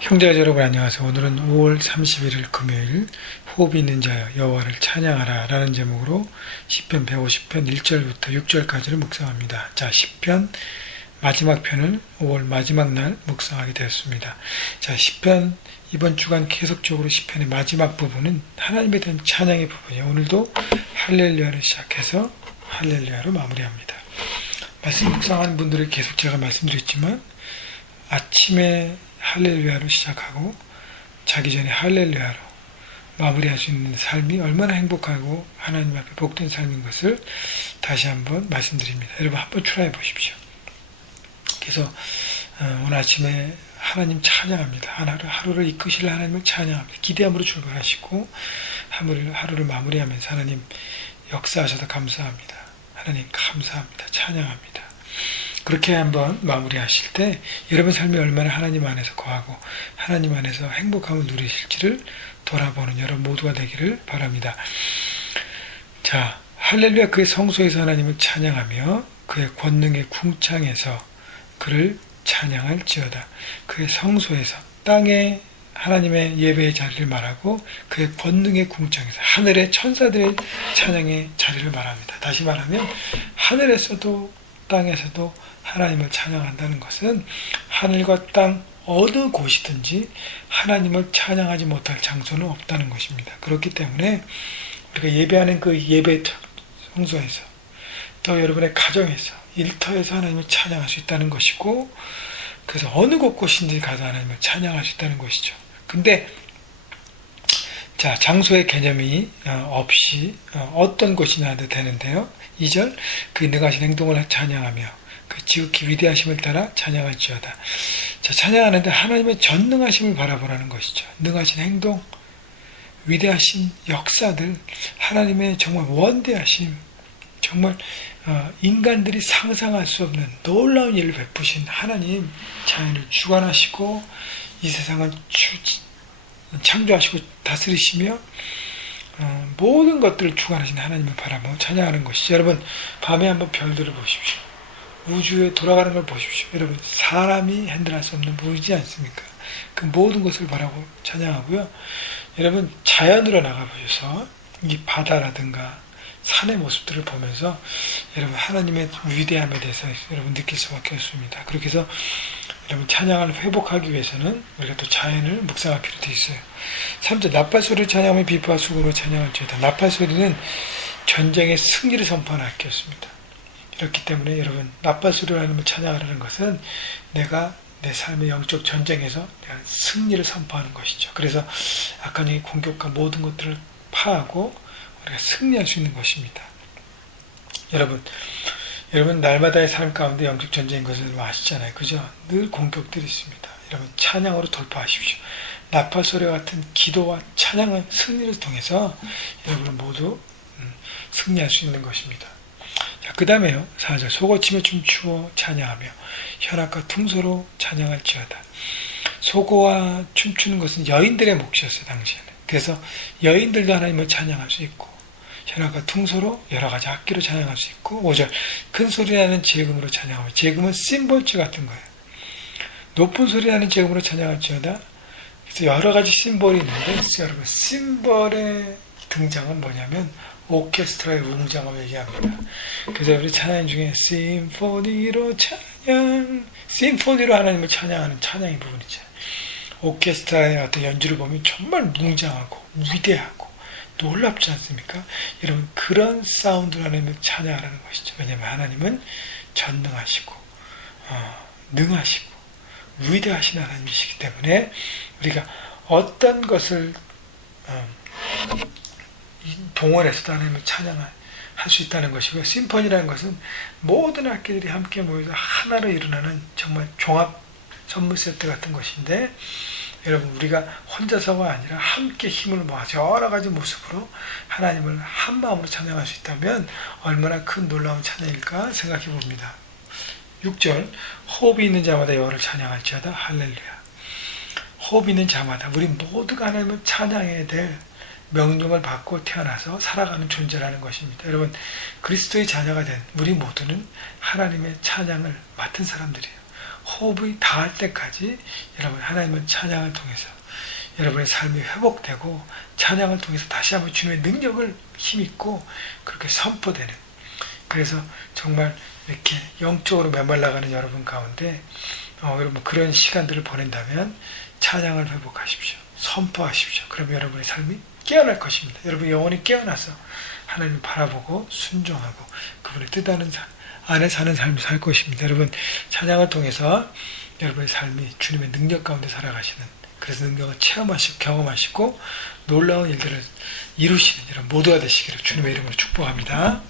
형제자 여러분 안녕하세요. 오늘은 5월 31일 금요일 호흡이 있는 자여 여호와를 찬양하라 라는 제목으로 시편 150편 1절부터 6절까지를 묵상합니다. 자, 시편 마지막 편을 5월 마지막 날 묵상하게 되었습니다. 자, 시편 이번 주간 계속적으로 시편의 마지막 부분은 하나님에 대한 찬양의 부분이에요. 오늘도 할렐루야를 시작해서 할렐루야로 마무리합니다. 말씀 묵상하는 분들은 계속 제가 말씀드렸지만 아침에 할렐루야로 시작하고 자기 전에 할렐루야로 마무리할 수 있는 삶이 얼마나 행복하고 하나님 앞에 복된 삶인 것을 다시 한번 말씀드립니다. 여러분 한번 트라이 보십시오. 그래서 오늘 아침에 하나님 찬양합니다. 하루를 이끄실 하나님을 찬양합니다. 기대함으로 출발하시고 하루를 마무리하면서 하나님 역사하셔서 감사합니다. 하나님 감사합니다. 찬양합니다. 그렇게 한번 마무리하실 때 여러분 삶이 얼마나 하나님 안에서 거하고 하나님 안에서 행복함을 누리실지를 돌아보는 여러분 모두가 되기를 바랍니다. 자, 할렐루야 그의 성소에서 하나님을 찬양하며 그의 권능의 궁창에서 그를 찬양할지어다. 그의 성소에서 땅에 하나님의 예배의 자리를 말하고 그의 권능의 궁창에서 하늘의 천사들의 찬양의 자리를 말합니다. 다시 말하면 하늘에서도 땅에서도 하나님을 찬양한다는 것은 하늘과 땅 어느 곳이든지 하나님을 찬양하지 못할 장소는 없다는 것입니다. 그렇기 때문에 우리가 예배하는 그 예배 성소에서 또 여러분의 가정에서 일터에서 하나님을 찬양할 수 있다는 것이고 그래서 어느 곳곳인지 가서 하나님을 찬양할 수 있다는 것이죠. 근데 자, 장소의 개념이 없이 어떤 곳이나 해도 되는데요. 2절 그의 능하신 행동을 찬양하며 그 지극히 위대하심을 따라 찬양할지어다. 자, 찬양하는데 하나님의 전능하심을 바라보라는 것이죠. 능하신 행동, 위대하신 역사들, 하나님의 정말 원대하심, 정말 인간들이 상상할 수 없는 놀라운 일을 베푸신 하나님, 자연을 주관하시고 이 세상을 창조하시고 다스리시며 모든 것들을 주관하신 하나님을 바라보며 찬양하는 것이죠. 여러분 밤에 한번 별들을 보십시오. 우주에 돌아가는 걸 보십시오. 여러분 사람이 핸들할 수 없는 무이지 않습니까? 그 모든 것을 바라고 찬양하고요. 여러분 자연으로 나가보셔서 이 바다라든가 산의 모습들을 보면서 여러분 하나님의 위대함에 대해서 여러분 느낄 수밖에 없습니다. 그렇게 해서 여러분 찬양을 회복하기 위해서는 우리가 또 자연을 묵상할 필요도 있어요. 3절 나팔 소리를 찬양하며 비프와 수고로 찬양할지어다. 나팔 소리는 전쟁의 승리를 선포하는 악기였습니다. 그렇기 때문에 여러분 나팔 소리로 하나님을 찬양하라는 것은 내가 내 삶의 영적 전쟁에서 내가 승리를 선포하는 것이죠. 그래서 악한 공격과 모든 것들을 파하고 우리가 승리할 수 있는 것입니다. 여러분 날마다의 삶 가운데 영적 전쟁인 것을 아시잖아요. 그죠? 늘 공격들이 있습니다. 여러분 찬양으로 돌파하십시오. 나팔 소리와 같은 기도와 찬양의 승리를 통해서 여러분은 모두 승리할 수 있는 것입니다. 자, 그 다음에요. 4절 소고치며 춤추어 찬양하며 현악과 퉁소로 찬양할지어다. 소고와 춤추는 것은 여인들의 몫이었어요. 당시에는. 그래서 여인들도 하나님을 찬양할 수 있고 현악과 퉁소로 여러 가지 악기로 찬양할 수 있고 5절 큰 소리 나는 제금으로 찬양하며 제금은 심볼지 같은 거예요. 높은 소리 나는 제금으로 찬양할지어다. 그래서 여러 가지 심볼이 있는데 여러분 심볼의 등장은 뭐냐면 오케스트라의 웅장함을 얘기합니다. 그래서 우리 찬양 중에 심포니로 심포니로 하나님을 찬양하는 찬양의 부분이죠. 오케스트라의 어떤 연주를 보면 정말 웅장하고 위대하고 놀랍지 않습니까? 여러분 그런 사운드로 하나님을 찬양하라는 것이죠. 왜냐하면 하나님은 전능하시고 능하시고 위대하신 하나님이시기 때문에 우리가 어떤 것을 동원해서도 하나님을 찬양할 수 있다는 것이고요. 심포니라는 것은 모든 악기들이 함께 모여서 하나로 일어나는 정말 종합 선물 세트 같은 것인데 여러분 우리가 혼자서가 아니라 함께 힘을 모아서 여러 가지 모습으로 하나님을 한 마음으로 찬양할 수 있다면 얼마나 큰 놀라운 찬양일까 생각해 봅니다. 6절 호흡이 있는 자마다 여호와를 찬양할지어다. 할렐루야. 호흡이 있는 자마다 우리 모두가 하나님을 찬양해야 될 명령을 받고 태어나서 살아가는 존재라는 것입니다. 여러분 그리스도의 자녀가 된 우리 모두는 하나님의 찬양을 맡은 사람들이에요. 호흡이 닿을 때까지 여러분 하나님은 찬양을 통해서 여러분의 삶이 회복되고 찬양을 통해서 다시 한번 주님의 능력을 힘있고 그렇게 선포되는, 그래서 정말 이렇게 영적으로 메말라가는 여러분 가운데 여러분 그런 시간들을 보낸다면 찬양을 회복하십시오. 선포하십시오. 그러면 여러분의 삶이 깨어날 것입니다. 여러분 영혼이 깨어나서 하나님을 바라보고 순종하고 그분의 뜻 안에 사는 삶을 살 것입니다. 여러분 찬양을 통해서 여러분의 삶이 주님의 능력 가운데 살아가시는, 그래서 능력을 체험하시고 경험하시고 놀라운 일들을 이루시는 여러분 모두가 되시기를 주님의 이름으로 축복합니다.